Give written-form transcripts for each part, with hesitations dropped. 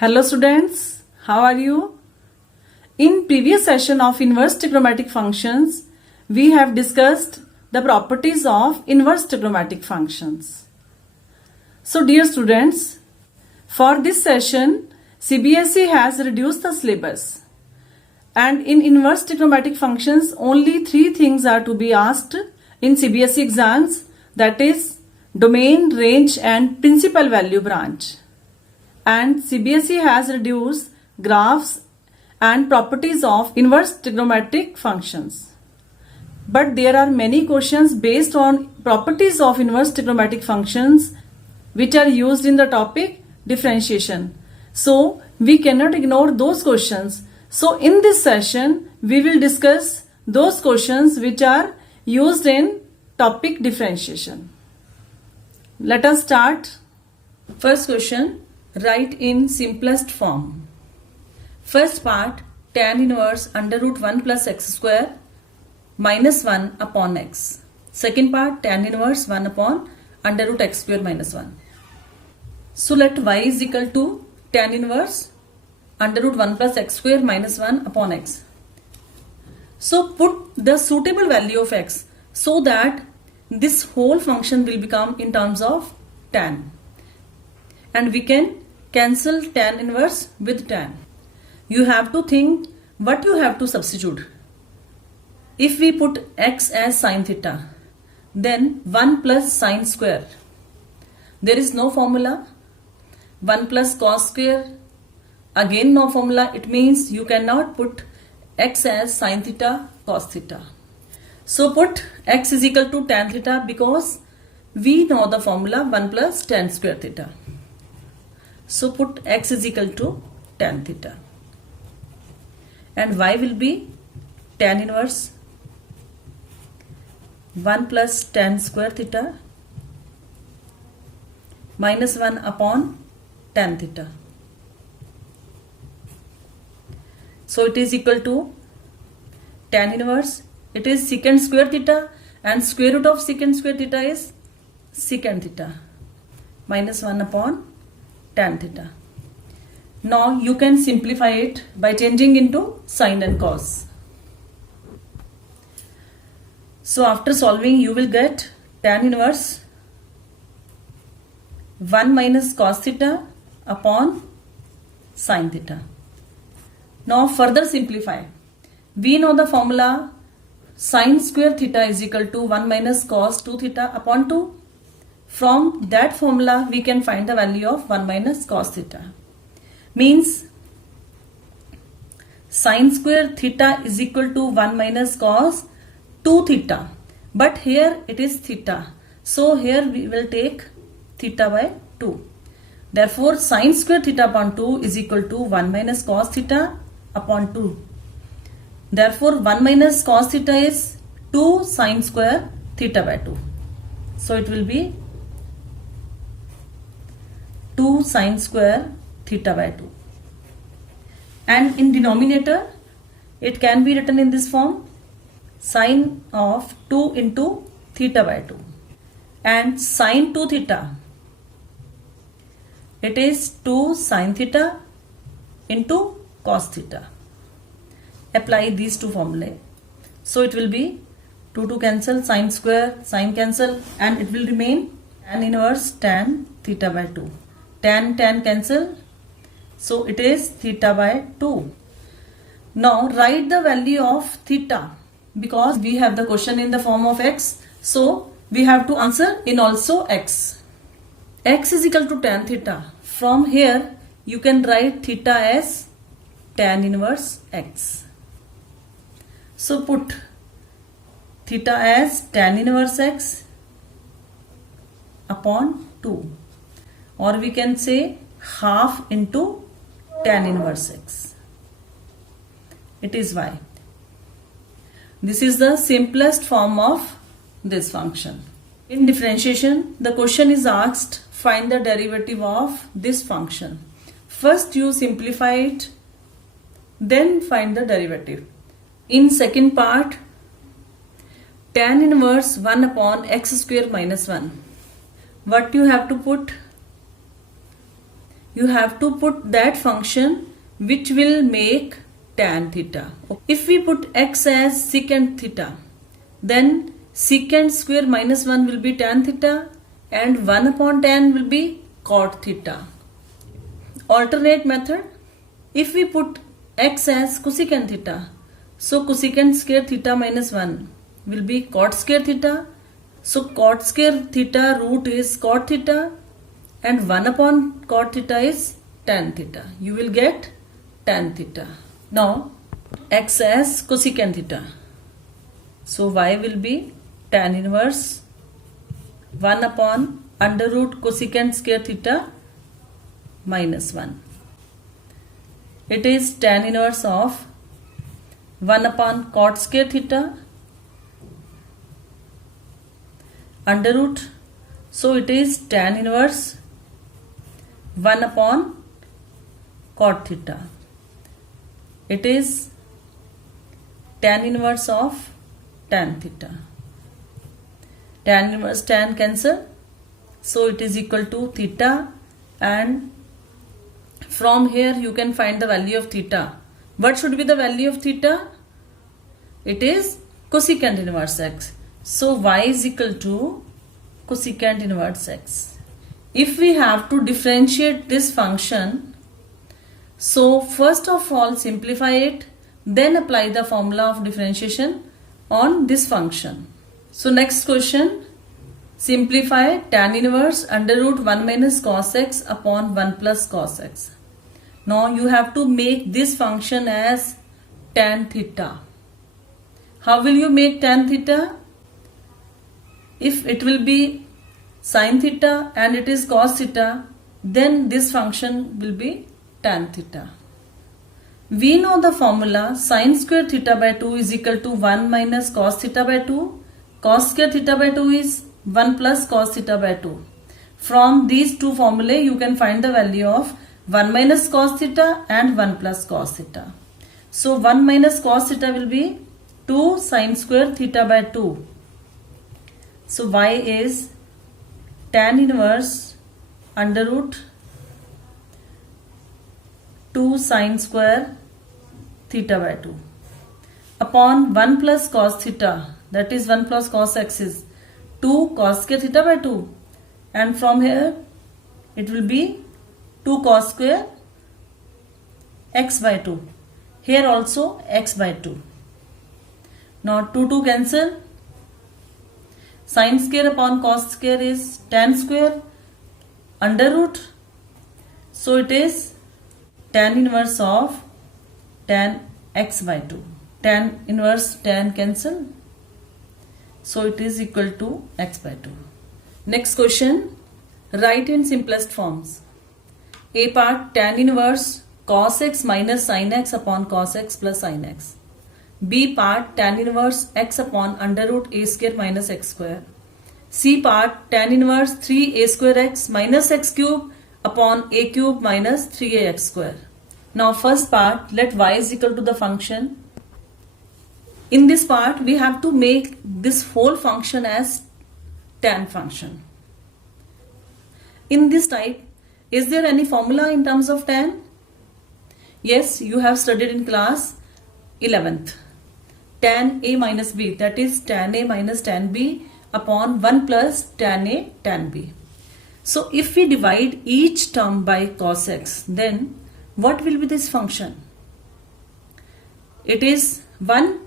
Hello students, how are you? In previous session of inverse trigonometric functions, we have discussed the properties of inverse trigonometric functions. So dear students, for this session, CBSE has reduced the syllabus. And in inverse trigonometric functions, only 3 things are to be asked in CBSE exams, that is domain, range and principal value branch. And CBSE has reduced graphs and properties of inverse trigonometric functions. But there are many questions based on properties of inverse trigonometric functions which are used in the topic differentiation. So we cannot ignore those questions. So in this session, we will discuss those questions which are used in topic differentiation. Let us start. First question. Write in simplest form. First part, tan inverse under root 1 plus x square minus 1 upon x. Second part, tan inverse 1 upon under root x square minus 1. So let y is equal to tan inverse under root 1 plus x square minus 1 upon x. So put the suitable value of x so that this whole function will become in terms of tan. And we can cancel tan inverse with tan. You have to think what you have to substitute. If we put x as sine theta, then 1 plus sine square. There is no formula. 1 plus cos square. Again no formula. It means you cannot put x as sine theta, cos theta. So put x is equal to tan theta because we know the formula 1 plus tan square theta. So put x is equal to tan theta. And y will be tan inverse 1 plus tan square theta minus 1 upon tan theta. So it is equal to tan inverse. It is secant square theta and square root of secant square theta is secant theta minus 1 upon tan theta. Now you can simplify it by changing into sine and cos. So after solving you will get tan inverse 1 minus cos theta upon sine theta. Now further simplify. We know the formula sine square theta is equal to 1 minus cos 2 theta upon 2. From that formula we can find the value of 1 minus cos theta. Means sine square theta is equal to 1 minus cos 2 theta. But here it is theta. So here we will take theta by 2. Therefore sine square theta upon 2 is equal to 1 minus cos theta upon 2. Therefore 1 minus cos theta is 2 sine square theta by 2. So it will be 2 sine square theta by 2. And in denominator, it can be written in this form, sine of 2 into theta by 2. And sine 2 theta, it is 2 sine theta into cos theta. Apply these two formulae. So it will be 2 cancel, sine square, sine cancel, and it will remain tan inverse tan theta by 2. Tan cancel. So it is theta by 2. Now write the value of theta because we have the question in the form of x. So we have to answer in also x. X is equal to tan theta. From here you can write theta as tan inverse x. So put theta as tan inverse x upon 2. Or we can say half into tan inverse x. It is y. This is the simplest form of this function. In differentiation, the question is asked, find the derivative of this function. First you simplify it, then find the derivative. In second part, tan inverse 1 upon x square minus 1. What you have to put? you have to put that function which will make tan theta. If we put x as secant theta, then secant square minus 1 will be tan theta and 1 upon tan will be cot theta. Alternate method, if we put x as cosecant theta, so cosecant square theta minus 1 will be cot square theta. So cot square theta root is cot theta and 1 upon cot theta is tan theta. You will get tan theta. Now x as cosecant theta. So y will be tan inverse 1 upon under root cosecant square theta minus 1. It is tan inverse of 1 upon cot square theta under root. So it is tan inverse 1 upon cot theta. It is tan inverse of tan theta. Tan inverse tan cancel. So it is equal to theta, and from here you can find the value of theta. What should be the value of theta? It is cosecant inverse x. So y is equal to cosecant inverse x. If we have to differentiate this function, so first of all simplify it, then apply the formula of differentiation on this function. So next question, simplify tan inverse under root 1 minus cos x upon 1 plus cos x. Now you have to make this function as tan theta. How will you make tan theta? If it will be sin theta and it is cos theta, then this function will be tan theta. We know the formula sin square theta by 2 is equal to 1 minus cos theta by 2. Cos square theta by 2 is 1 plus cos theta by 2. From these two formulae you can find the value of 1 minus cos theta and 1 plus cos theta. So 1 minus cos theta will be 2 sin square theta by 2. So y is tan inverse under root 2 sin square theta by 2 upon 1 plus cos theta, that is 1 plus cos x is 2 cos square theta by 2, and from here it will be 2 cos square x by 2. Here also x by 2. Now 2 cancel. Sin square upon cos square is tan square under root. So it is tan inverse of tan x by 2. Tan inverse tan cancel. So it is equal to x by 2. Next question. Write in simplest forms. A part tan inverse cos x minus sin x upon cos x plus sin x. B part tan inverse x upon under root a square minus x square. C part tan inverse 3a square x minus x cube upon a cube minus 3ax square. Now first part, let y is equal to the function. In this part we have to make this whole function as tan function. In this type, is there any formula in terms of tan? Yes, you have studied in class 11th. Tan a minus b, that is tan a minus tan b upon 1 plus tan a tan b. So if we divide each term by cos x, then what will be this function? It is 1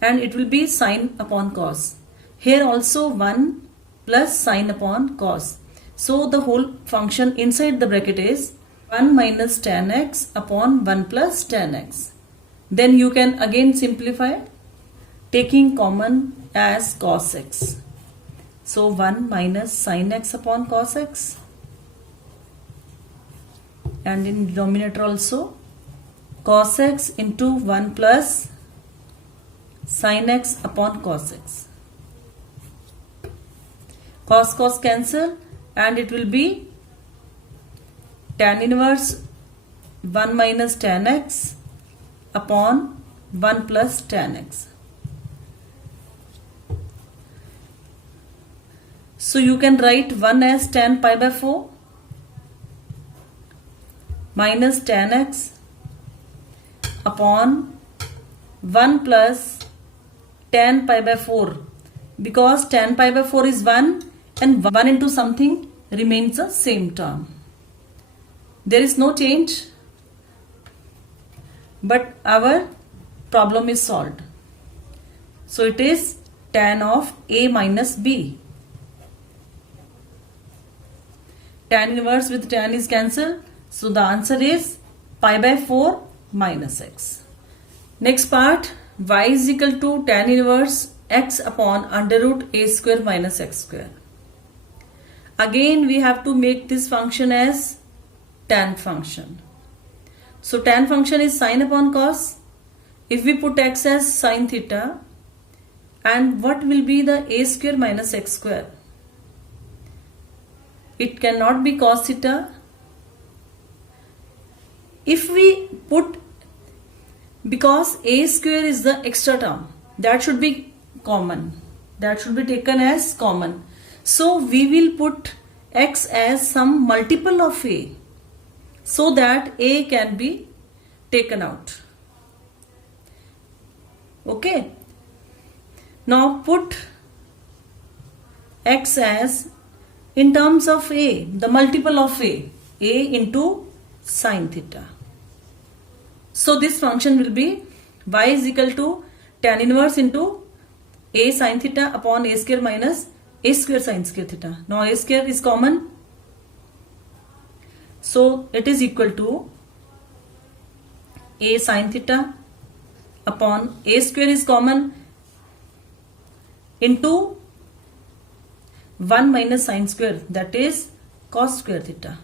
and it will be sin upon cos. Here also 1 plus sin upon cos. So the whole function inside the bracket is 1 minus tan x upon 1 plus tan x. Then you can again simplify taking common as cos x. So 1 minus sin x upon cos x, and in denominator also cos x into 1 plus sin x upon cos x. Cos cancel and it will be tan inverse 1 minus tan x upon 1 plus tan x. So you can write 1 as tan pi by 4 minus tan x upon 1 plus tan pi by 4, because tan pi by 4 is 1 and 1 into something remains the same term. There is no change, but our problem is solved. So it is tan of a minus b. Tan inverse with tan is cancelled. So the answer is pi by 4 minus x. Next part, y is equal to tan inverse x upon under root a square minus x square. Again we have to make this function as tan function. So tan function is sine upon cos. If we put x as sine theta, and what will be the a square minus x square? It cannot be cos theta. If we put, because a square is the extra term, that should be common. That should be taken as common. So we will put x as some multiple of a, so that a can be taken out. Okay. Now put x as in terms of a, the multiple of a into sine theta. So this function will be y is equal to tan inverse into a sine theta upon a square minus a square sine square theta. Now a square is common. So it is equal to a sine theta upon a square is common into 1 minus sine square, that is cos square theta.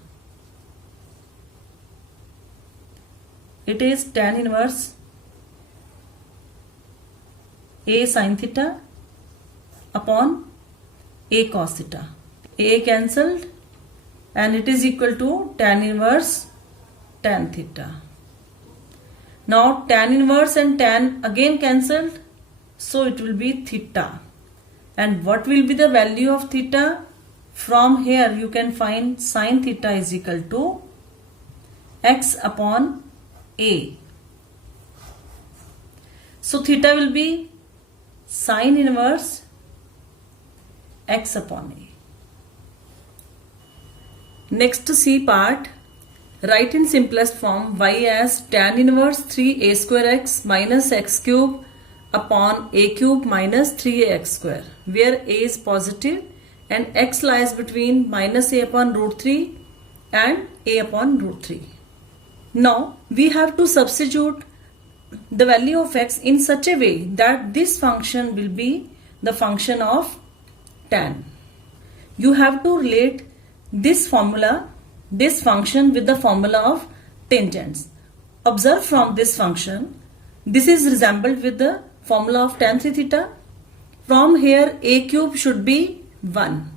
It is tan inverse a sine theta upon a cos theta. A cancelled and it is equal to tan inverse tan theta. Now tan inverse and tan again cancelled, so it will be theta. And what will be the value of theta? From here you can find sine theta is equal to x upon a. So theta will be sine inverse x upon a. Next C part, write in simplest form y as tan inverse 3a square x minus x cube upon a cube minus 3ax square, where a is positive and x lies between minus a upon root 3 and a upon root 3. Now we have to substitute the value of x in such a way that this function will be the function of tan. You have to relate this formula, this function with the formula of tangents. Observe from this function, this is resembled with the formula of tan 3 theta. From here a cube should be 1.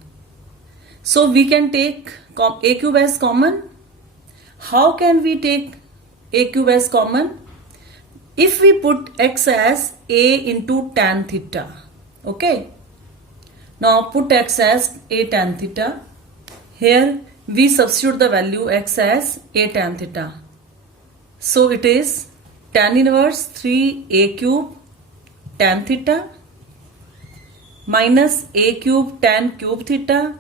So we can take a cube as common. How can we take a cube as common? If we put x as a into tan theta. Okay. Now put x as a tan theta. Here we substitute the value x as a tan theta. So it is tan inverse 3a cube tan theta minus a cube tan cube theta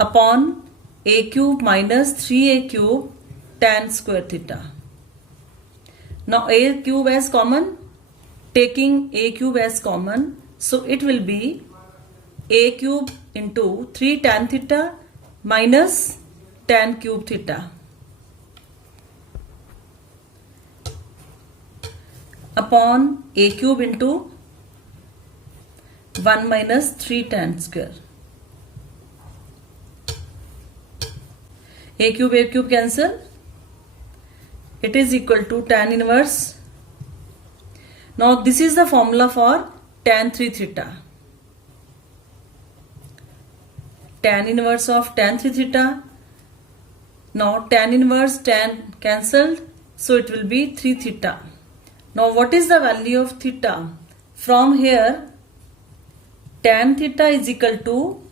upon a cube minus 3a cube tan square theta. Now a cube as common, taking a cube as common, so it will be a cube into 3 tan theta minus tan cube theta upon a cube into 1 minus 3 tan square. A cube cancel. It is equal to tan inverse. Now this is the formula for tan 3 theta. Tan inverse of tan 3 theta. Now tan inverse tan cancelled, so it will be 3 theta. Now what is the value of theta? From here tan theta is equal to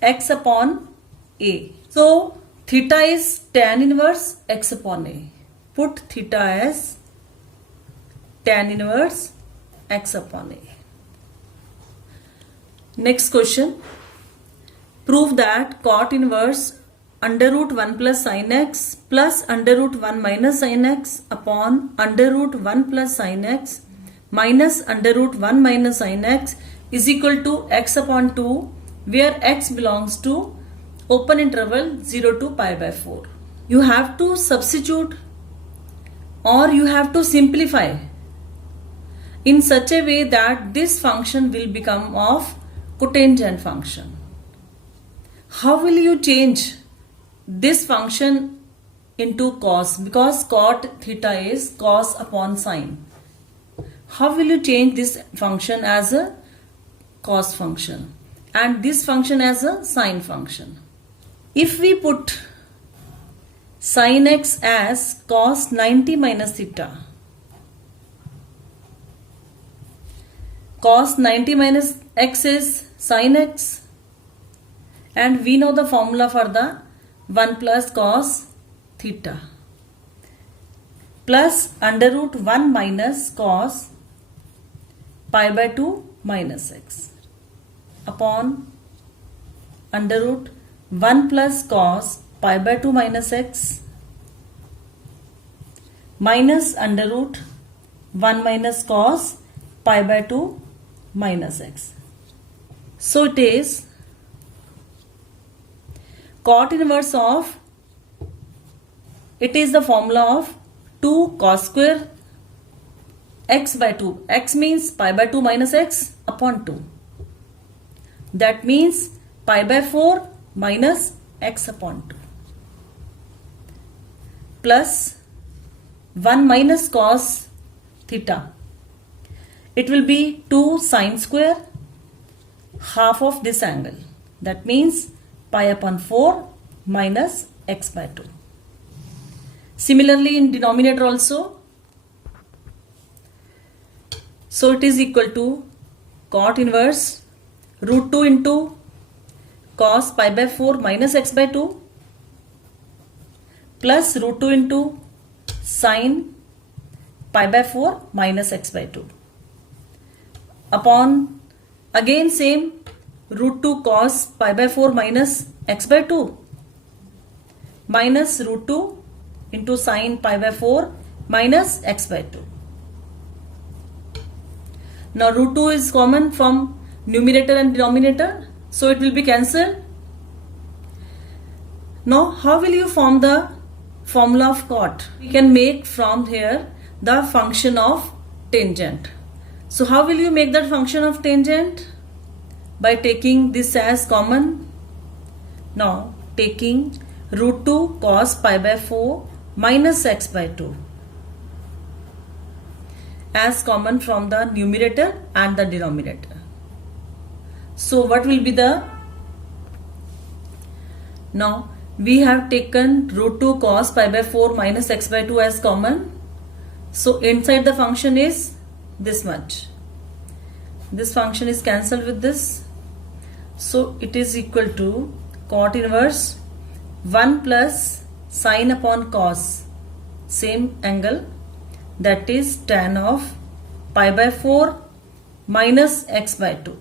x upon a. So Theta is tan inverse x upon a. Put theta as tan inverse x upon a. Next question. Prove that cot inverse under root 1 plus sin x plus under root 1 minus sin x upon under root 1 plus sin x minus under root 1 minus sin x is equal to x upon 2, where x belongs to open interval 0 to pi by 4. You have to substitute or you have to simplify in such a way that this function will become of cotangent function. How will you change this function into cos? Because cot theta is cos upon sine. How will you change this function as a cos function and this function as a sine function? If we put sin x as cos 90 minus theta, cos 90 minus x is sin x, and we know the formula for the 1 plus cos theta plus under root 1 minus cos pi by 2 minus x upon under root 1 plus cos pi by 2 minus x minus under root 1 minus cos pi by 2 minus x. So it is cot inverse of, it is the formula of 2 cos square x by 2. X means pi by 2 minus x upon 2. That means pi by 4 minus x upon 2 plus 1 minus cos theta. It will be 2 sine square half of this angle. That means pi upon 4 minus x by 2. Similarly in denominator also. So it is equal to cot inverse root 2 into cos pi by 4 minus x by 2 plus root 2 into sine pi by 4 minus x by 2 upon again same root 2 cos pi by 4 minus x by 2 minus root 2 into sine pi by 4 minus x by 2. Now root 2 is common from numerator and denominator, so it will be cancelled. Now how will you form the formula of cot? We can make from here the function of tangent. So how will you make that function of tangent? By taking this as common. Now taking root 2 cos pi by 4 minus x by 2 as common from the numerator and the denominator. So what will be the, now we have taken root 2 cos pi by 4 minus x by 2 as common. So inside the function is this much. This function is cancelled with this. So it is equal to cot inverse 1 plus sine upon cos, same angle, that is tan of pi by 4 minus x by 2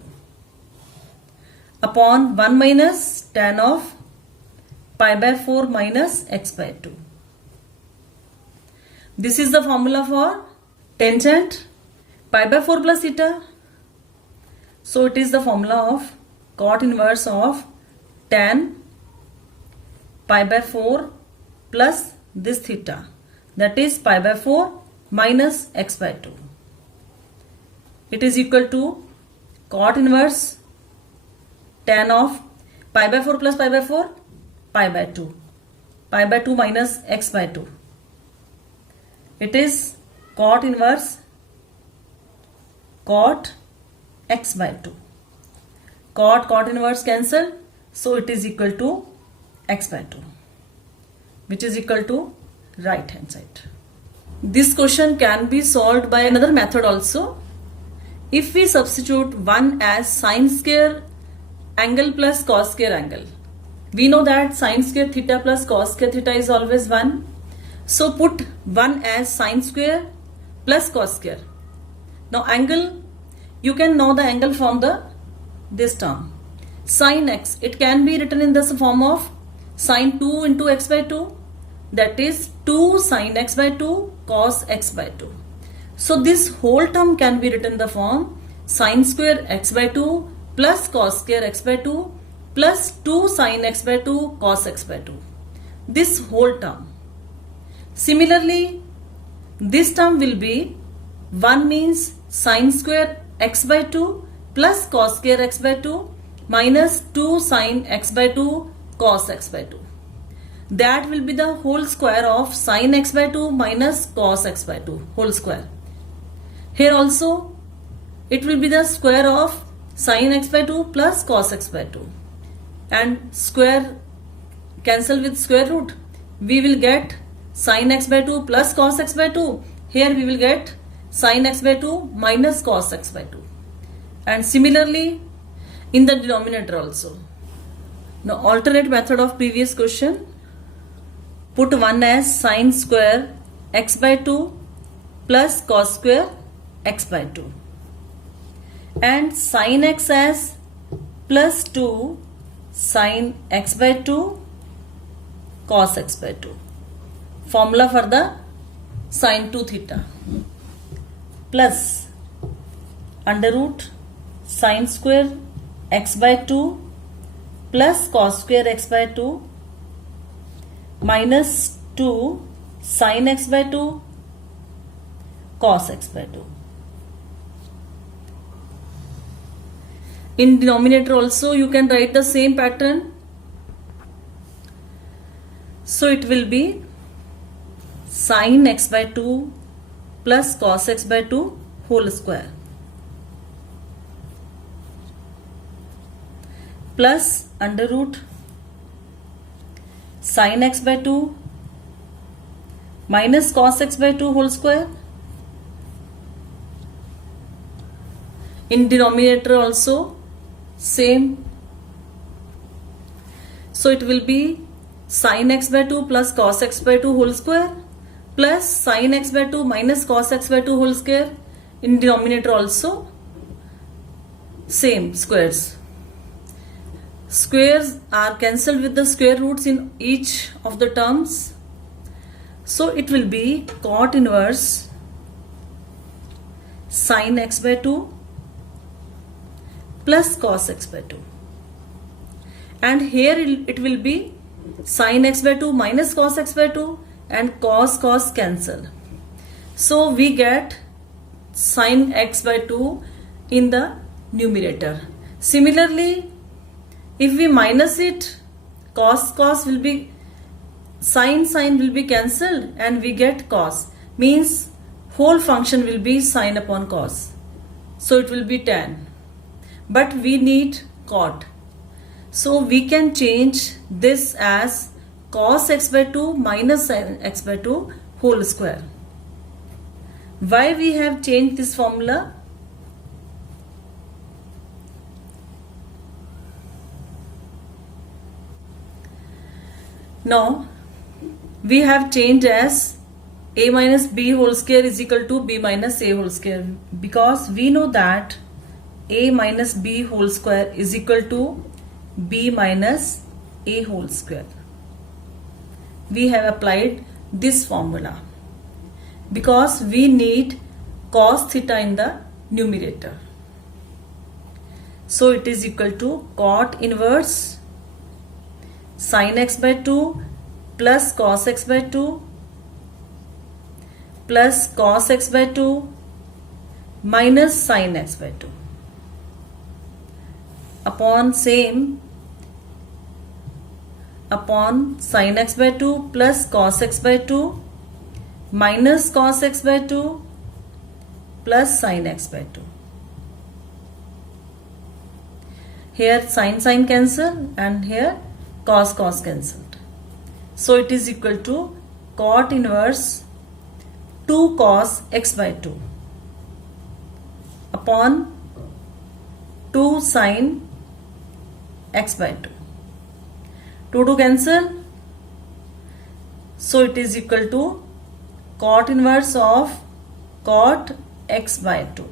upon 1 minus tan of pi by 4 minus x by 2. This is the formula for tangent pi by 4 plus theta. So it is the formula of cot inverse of tan pi by 4 plus this theta, that is pi by 4 minus x by 2. It is equal to cot inverse tan of pi by 4 plus pi by 4, pi by 2. Pi by 2 minus x by 2. It is cot inverse cot x by 2. Cot inverse cancel. So it is equal to x by 2, which is equal to right hand side. This question can be solved by another method also. If we substitute 1 as sine square angle plus cos square angle We know that sine square theta plus cos square theta is always 1. So put 1 as sine square plus cos square. Now angle, you can know the angle from this term. Sin x, it can be written in this form of sine 2 into x by 2. That is 2 sin x by 2 cos x by 2. So this whole term can be written in the form sine square x by 2 plus cos square x by 2 plus 2 sin x by 2 cos x by 2. This whole term. Similarly, this term will be 1 means sine square x by 2 plus cos square x by 2 minus 2 sin x by 2 cos x by 2. That will be the whole square of sin x by 2 minus cos x by 2 whole square. Here also it will be the square of sin x by 2 plus cos x by 2. And square cancel with square root. We will get sin x by 2 plus cos x by 2. Here we will get sin x by 2 minus cos x by 2. And similarly in the denominator also. Now alternate method of previous question. Put 1 as sin square x by 2 plus cos square x by 2. And sin x as plus 2 sin x by 2 cos x by 2. Formula for the sin 2 theta plus under root sin square x by 2 plus cos square x by 2 minus 2 sin x by 2 cos x by 2. In denominator also you can write the same pattern. So it will be sin x by 2 plus cos x by 2 whole square plus under root sin x by 2 minus cos x by 2 whole square. In denominator also same. So it will be sin x by 2 plus cos x by 2 whole square plus sin x by 2 minus cos x by 2 whole square. In denominator also same squares. Squares are cancelled with the square roots in each of the terms. So it will be cot inverse sin x by 2 plus cos x by 2. And here it will be sin x by 2 minus cos x by 2 and cos cancel. So we get sin x by 2 in the numerator. Similarly, if we minus it, cos will be, sin will be cancelled and we get cos. Means whole function will be sin upon cos. So it will be tan. But we need cot. So we can change this as cos x by 2 minus sin x by 2 whole square. Why we have changed this formula? Now we have changed as a minus b whole square is equal to b minus a whole square, because we know that a minus b whole square is equal to b minus a whole square. We have applied this formula because we need cos theta in the numerator. So it is equal to cot inverse sin x by 2 plus cos x by 2 plus cos x by 2 minus sin x by 2 upon same upon sin x by 2 plus cos x by 2 minus cos x by 2 plus sin x by 2. Here sin cancel and here cos cancelled. So it is equal to cot inverse 2 cos x by 2 upon 2 sin x by 2. 2 cancel. So it is equal to cot inverse of cot x by 2.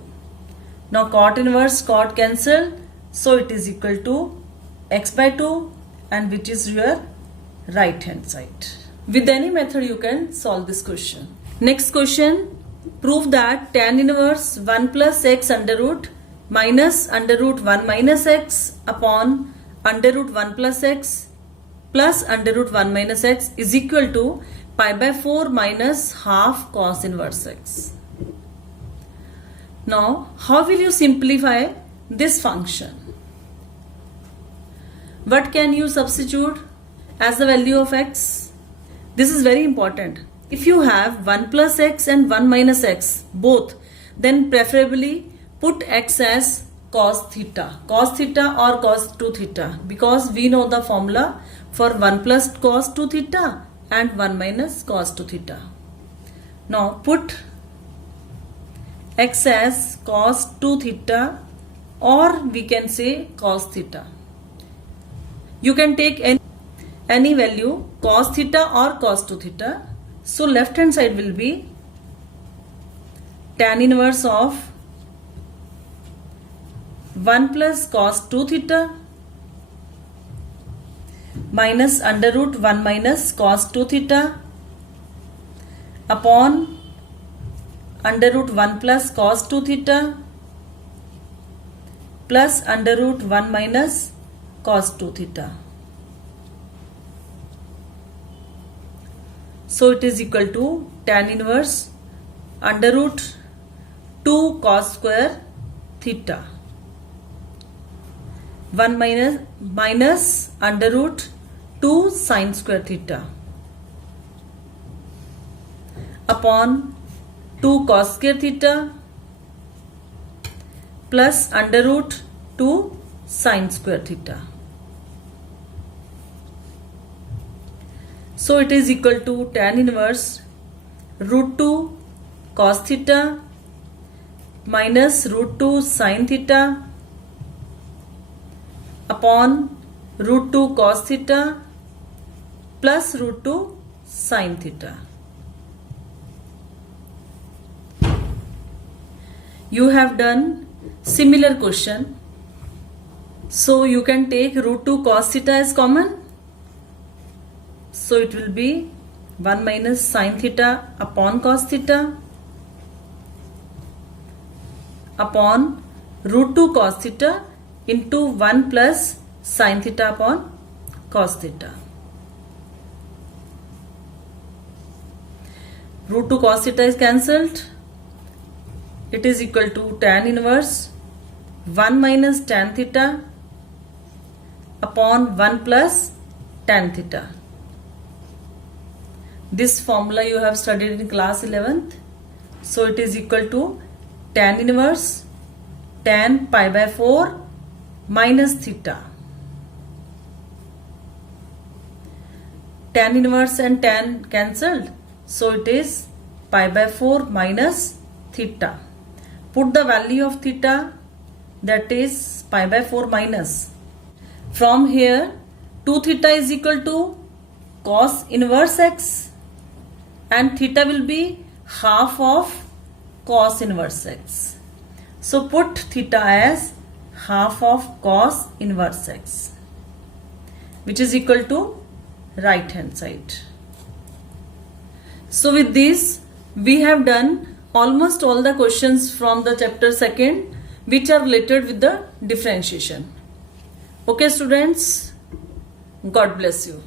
Now cot inverse cot cancel. So it is equal to x by 2, and which is your right hand side. With any method you can solve this question. Next question. Prove that tan inverse 1 plus x under root minus under root 1 minus x upon under root 1 plus x plus under root 1 minus x is equal to pi by 4 minus half cos inverse x. Now, how will you simplify this function? What can you substitute as the value of x? This is very important. If you have 1 plus x and 1 minus x both, then preferably put x as cos theta or cos 2 theta, because we know the formula for 1 plus cos 2 theta and 1 minus cos 2 theta. Now put x as cos 2 theta, or we can say cos theta. You can take any value, cos theta or cos 2 theta. So left hand side will be tan inverse of 1 plus cos 2 theta minus under root 1 minus cos 2 theta upon under root 1 plus cos 2 theta plus under root 1 minus cos 2 theta. So it is equal to tan inverse under root 2 cos square theta 1 minus under root 2 sin square theta upon 2 cos square theta plus under root 2 sin square theta. So it is equal to tan inverse root 2 cos theta minus root 2 sin theta upon root 2 cos theta plus root 2 sin theta. You have done similar question. So you can take root 2 cos theta as common. So it will be 1 minus sin theta upon cos theta upon root 2 cos theta into 1 plus sin theta upon cos theta. Root 2 cos theta is cancelled. It is equal to tan inverse 1 minus tan theta upon 1 plus tan theta. This formula you have studied in class 11th. So it is equal to tan inverse tan pi by 4 minus theta. Tan inverse and tan cancelled. So it is pi by 4 minus theta. Put the value of theta, that is pi by 4 minus. From here 2 theta is equal to cos inverse x, and theta will be half of cos inverse x. So put theta as half of cos inverse x, which is equal to right hand side. So with this we have done almost all the questions from the chapter 2nd which are related with the differentiation. Okay students, God bless you.